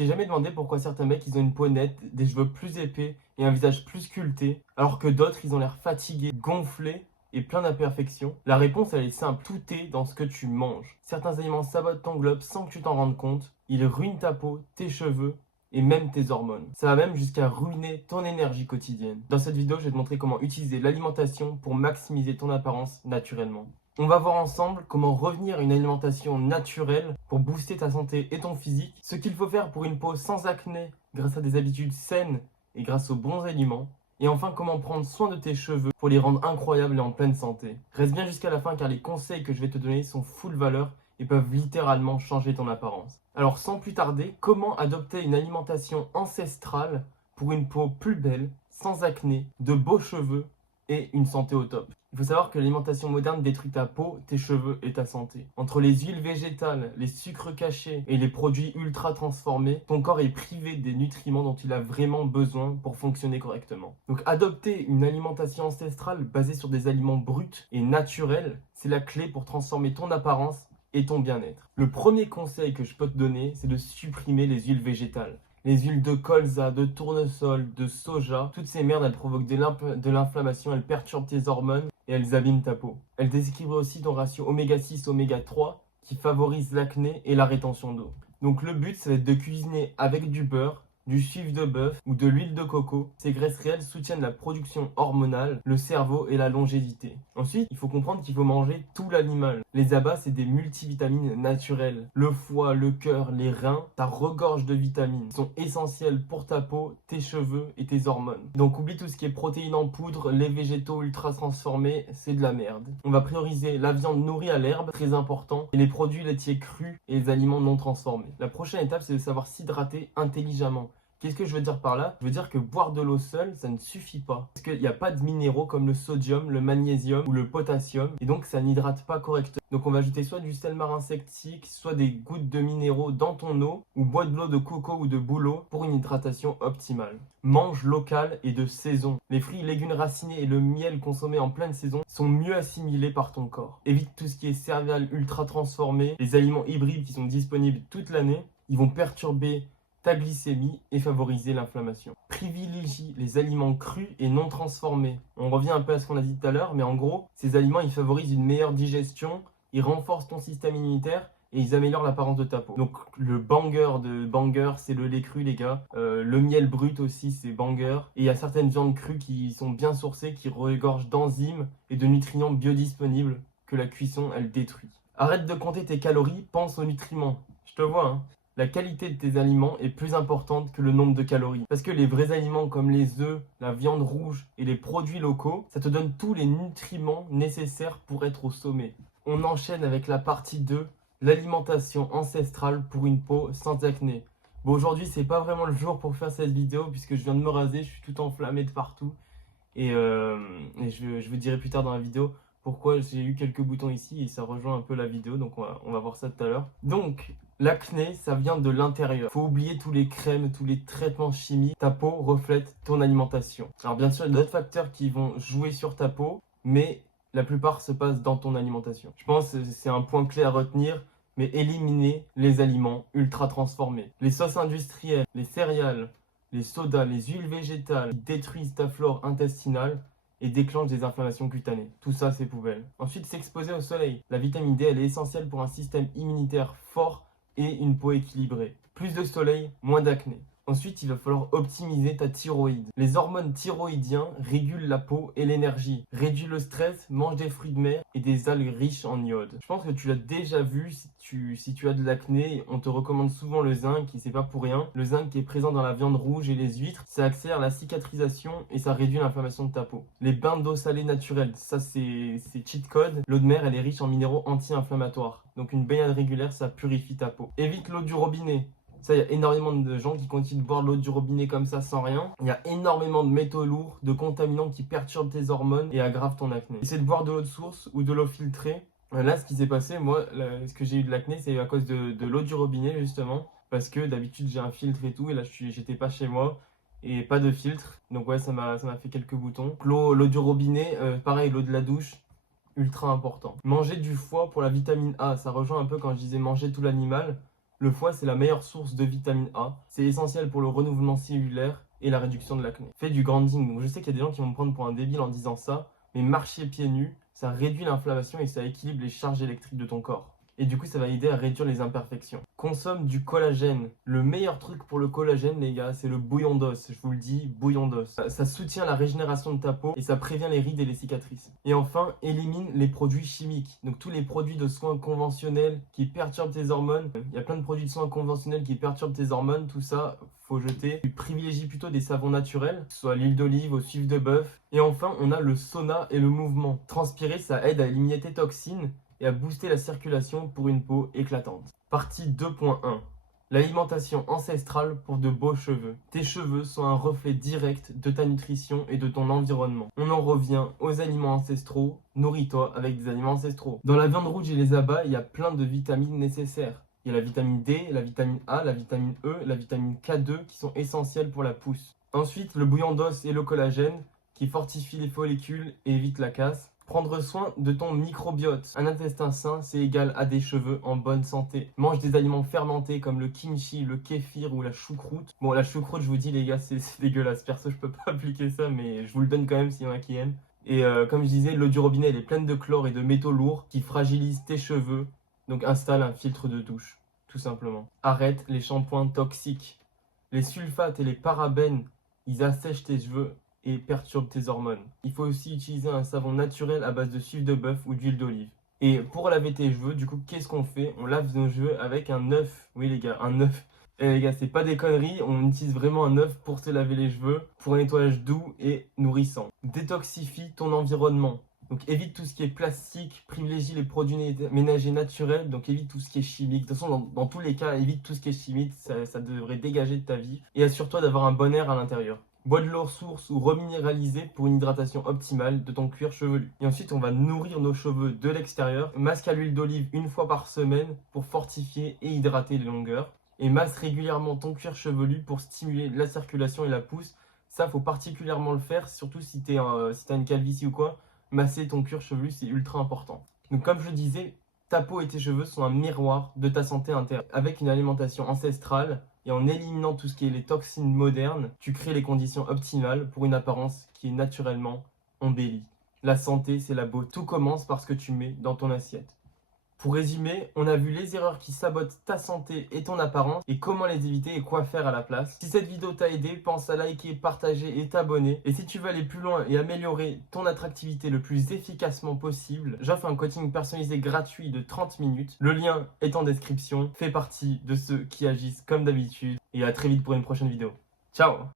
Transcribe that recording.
t'es jamais demandé pourquoi certains mecs ils ont une peau nette, des cheveux plus épais et un visage plus sculpté, alors que d'autres ils ont l'air fatigués, gonflés et plein d'imperfections? La réponse elle est simple, tout est dans ce que tu manges. Certains aliments sabotent ton globe sans que tu t'en rendes compte, ils ruinent ta peau, tes cheveux et même tes hormones. Ça va même jusqu'à ruiner ton énergie quotidienne. Dans cette vidéo, je vais te montrer comment utiliser l'alimentation pour maximiser ton apparence naturellement. On va voir ensemble comment revenir à une alimentation naturelle pour booster ta santé et ton physique, ce qu'il faut faire pour une peau sans acné grâce à des habitudes saines et grâce aux bons aliments, et enfin comment prendre soin de tes cheveux pour les rendre incroyables et en pleine santé. Reste bien jusqu'à la fin car les conseils que je vais te donner sont full valeur et peuvent littéralement changer ton apparence. Alors sans plus tarder, comment adopter une alimentation ancestrale pour une peau plus belle, sans acné, de beaux cheveux et une santé au top? Il faut savoir que l'alimentation moderne détruit ta peau, tes cheveux et ta santé. Entre les huiles végétales, les sucres cachés et les produits ultra transformés, ton corps est privé des nutriments dont il a vraiment besoin pour fonctionner correctement. Donc adopter une alimentation ancestrale basée sur des aliments bruts et naturels, c'est la clé pour transformer ton apparence et ton bien-être. Le premier conseil que je peux te donner, c'est de supprimer les huiles végétales. Les huiles de colza, de tournesol, de soja, toutes ces merdes, elles provoquent de l'inflammation, elles perturbent tes hormones et elles abîment ta peau. Elles déséquilibrent aussi ton ratio oméga 6, oméga 3 qui favorise l'acné et la rétention d'eau. Donc le but, ça va être de cuisiner avec du beurre, du suif de bœuf ou de l'huile de coco. Ces graisses réelles soutiennent la production hormonale, le cerveau et la longévité. Ensuite, il faut comprendre qu'il faut manger tout l'animal. Les abats, c'est des multivitamines naturelles. Le foie, le cœur, les reins, ça regorge de vitamines. Ils sont essentiels pour ta peau, tes cheveux et tes hormones. Donc oublie tout ce qui est protéines en poudre, les végétaux ultra transformés, c'est de la merde. On va prioriser la viande nourrie à l'herbe, très important, et les produits laitiers crus et les aliments non transformés. La prochaine étape, c'est de savoir s'hydrater intelligemment. Qu'est-ce que je veux dire par là? Je veux dire que boire de l'eau seule, ça ne suffit pas. Parce qu'il n'y a pas de minéraux comme le sodium, le magnésium ou le potassium. Et donc, ça n'hydrate pas correctement. Donc, on va ajouter soit du sel marin septique, soit des gouttes de minéraux dans ton eau, ou bois de l'eau de coco ou de bouleau pour une hydratation optimale. Mange local et de saison. Les fruits, légumes racinés et le miel consommé en pleine saison sont mieux assimilés par ton corps. Évite tout ce qui est céréales ultra transformées, les aliments hybrides qui sont disponibles toute l'année. Ils vont perturber ta glycémie et favoriser l'inflammation. Privilégie les aliments crus et non transformés. On revient un peu à ce qu'on a dit tout à l'heure, mais en gros, ces aliments, ils favorisent une meilleure digestion, ils renforcent ton système immunitaire et ils améliorent l'apparence de ta peau. Donc le banger de banger, c'est le lait cru les gars. Le miel brut aussi, c'est banger. Et il y a certaines viandes crues qui sont bien sourcées, qui regorgent d'enzymes et de nutriments biodisponibles que la cuisson, elle détruit. Arrête de compter tes calories, pense aux nutriments. Je te vois, hein. La qualité de tes aliments est plus importante que le nombre de calories. Parce que les vrais aliments comme les œufs, la viande rouge et les produits locaux, ça te donne tous les nutriments nécessaires pour être au sommet. On enchaîne avec la partie 2, l'alimentation ancestrale pour une peau sans acné. Bon, aujourd'hui, c'est pas vraiment le jour pour faire cette vidéo puisque je viens de me raser, je suis tout enflammé de partout. Et je vous dirai plus tard dans la vidéo pourquoi j'ai eu quelques boutons ici et ça rejoint un peu la vidéo, donc on va voir ça tout à l'heure. Donc, l'acné, ça vient de l'intérieur. Faut oublier tous les crèmes, tous les traitements chimiques. Ta peau reflète ton alimentation. Alors bien sûr, il y a d'autres facteurs qui vont jouer sur ta peau, mais la plupart se passent dans ton alimentation. Je pense que c'est un point clé à retenir, mais éliminer les aliments ultra transformés. Les sauces industrielles, les céréales, les sodas, les huiles végétales qui détruisent ta flore intestinale et déclenchent des inflammations cutanées. Tout ça, c'est poubelle. Ensuite, s'exposer au soleil. La vitamine D, elle est essentielle pour un système immunitaire fort et une peau équilibrée. Plus de soleil, moins d'acné. Ensuite, il va falloir optimiser ta thyroïde. Les hormones thyroïdiennes régulent la peau et l'énergie. Réduis le stress, mange des fruits de mer et des algues riches en iode. Je pense que tu l'as déjà vu si tu as de l'acné. On te recommande souvent le zinc et c'est pas pour rien. Le zinc qui est présent dans la viande rouge et les huîtres, ça accélère la cicatrisation et ça réduit l'inflammation de ta peau. Les bains d'eau salée naturelle, ça c'est cheat code. L'eau de mer, elle est riche en minéraux anti-inflammatoires. Donc une baignade régulière, ça purifie ta peau. Évite l'eau du robinet. Ça, il y a énormément de gens qui continuent de boire l'eau du robinet comme ça sans rien. Il y a énormément de métaux lourds, de contaminants qui perturbent tes hormones et aggravent ton acné. Essaie de boire de l'eau de source ou de l'eau filtrée. Là, ce qui s'est passé, moi, ce que j'ai eu de l'acné, c'est à cause de l'eau du robinet, justement. Parce que d'habitude, j'ai un filtre et tout. Et là, j'étais pas chez moi et pas de filtre. Donc ouais, ça m'a fait quelques boutons. L'eau du robinet, pareil, l'eau de la douche. Ultra important. Manger du foie pour la vitamine A, ça rejoint un peu quand je disais manger tout l'animal. Le foie, c'est la meilleure source de vitamine A. C'est essentiel pour le renouvellement cellulaire et la réduction de l'acné. Fais du grounding. Donc je sais qu'il y a des gens qui vont me prendre pour un débile en disant ça, mais marcher pieds nus, ça réduit l'inflammation et ça équilibre les charges électriques de ton corps. Et du coup, ça va aider à réduire les imperfections. Consomme du collagène. Le meilleur truc pour le collagène, les gars, c'est le bouillon d'os. Je vous le dis, bouillon d'os. Ça soutient la régénération de ta peau et ça prévient les rides et les cicatrices. Et enfin, élimine les produits chimiques. Donc tous les produits de soins conventionnels qui perturbent tes hormones. Il y a plein de produits de soins conventionnels qui perturbent tes hormones. Tout ça, faut jeter. Tu privilégies plutôt des savons naturels, que ce soit l'huile d'olive ou suif de bœuf. Et enfin, on a le sauna et le mouvement. Transpirer, ça aide à éliminer tes toxines et à booster la circulation pour une peau éclatante. Partie 2.1. L'alimentation ancestrale pour de beaux cheveux. Tes cheveux sont un reflet direct de ta nutrition et de ton environnement. On en revient aux aliments ancestraux. Nourris-toi avec des aliments ancestraux. Dans la viande rouge et les abats, il y a plein de vitamines nécessaires. Il y a la vitamine D, la vitamine A, la vitamine E, la vitamine K2 qui sont essentielles pour la pousse. Ensuite, le bouillon d'os et le collagène qui fortifient les follicules et évitent la casse. Prendre soin de ton microbiote. Un intestin sain, c'est égal à des cheveux en bonne santé. Mange des aliments fermentés comme le kimchi, le kéfir ou la choucroute. Bon, la choucroute, je vous dis les gars, c'est dégueulasse. Perso, je peux pas appliquer ça, mais je vous le donne quand même s'il y en a qui aiment. Et comme je disais, l'eau du robinet, elle est pleine de chlore et de métaux lourds qui fragilisent tes cheveux. Donc installe un filtre de douche, tout simplement. Arrête les shampoings toxiques. Les sulfates et les parabènes, ils assèchent tes cheveux et perturbe tes hormones. Il faut aussi utiliser un savon naturel à base de suif de bœuf ou d'huile d'olive. Et pour laver tes cheveux, du coup, qu'est-ce qu'on fait? On lave nos cheveux avec un œuf. Oui les gars, un œuf. Et les gars, c'est pas des conneries, on utilise vraiment un œuf pour se laver les cheveux, pour un nettoyage doux et nourrissant. Détoxifie ton environnement. Donc évite tout ce qui est plastique, privilégie les produits ménagers naturels, donc évite tout ce qui est chimique. De toute façon, dans tous les cas, évite tout ce qui est chimique, ça devrait dégager de ta vie. Et assure-toi d'avoir un bon air à l'intérieur. Bois de l'eau source ou reminéralisée pour une hydratation optimale de ton cuir chevelu. Et ensuite, on va nourrir nos cheveux de l'extérieur. Masque à l'huile d'olive une fois par semaine pour fortifier et hydrater les longueurs. Et masse régulièrement ton cuir chevelu pour stimuler la circulation et la pousse. Ça, faut particulièrement le faire, surtout si t'as une calvitie ou quoi. Masser ton cuir chevelu, c'est ultra important. Donc comme je le disais, ta peau et tes cheveux sont un miroir de ta santé interne. Avec une alimentation ancestrale et en éliminant tout ce qui est les toxines modernes, tu crées les conditions optimales pour une apparence qui est naturellement embellie. La santé, c'est la beauté. Tout commence par ce que tu mets dans ton assiette. Pour résumer, on a vu les erreurs qui sabotent ta santé et ton apparence et comment les éviter et quoi faire à la place. Si cette vidéo t'a aidé, pense à liker, partager et t'abonner. Et si tu veux aller plus loin et améliorer ton attractivité le plus efficacement possible, j'offre un coaching personnalisé gratuit de 30 minutes. Le lien est en description. Fais partie de ceux qui agissent comme d'habitude et à très vite pour une prochaine vidéo. Ciao!